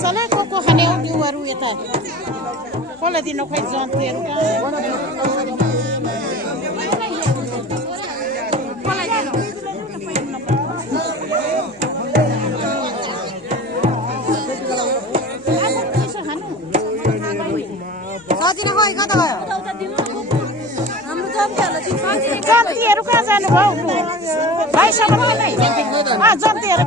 चला को खाने उनीहरू यता कसलाई दिनु खोइ जन्तीहरू जन्तीहरू कहाँ जानुभयो भाइसँग जन्तीहरू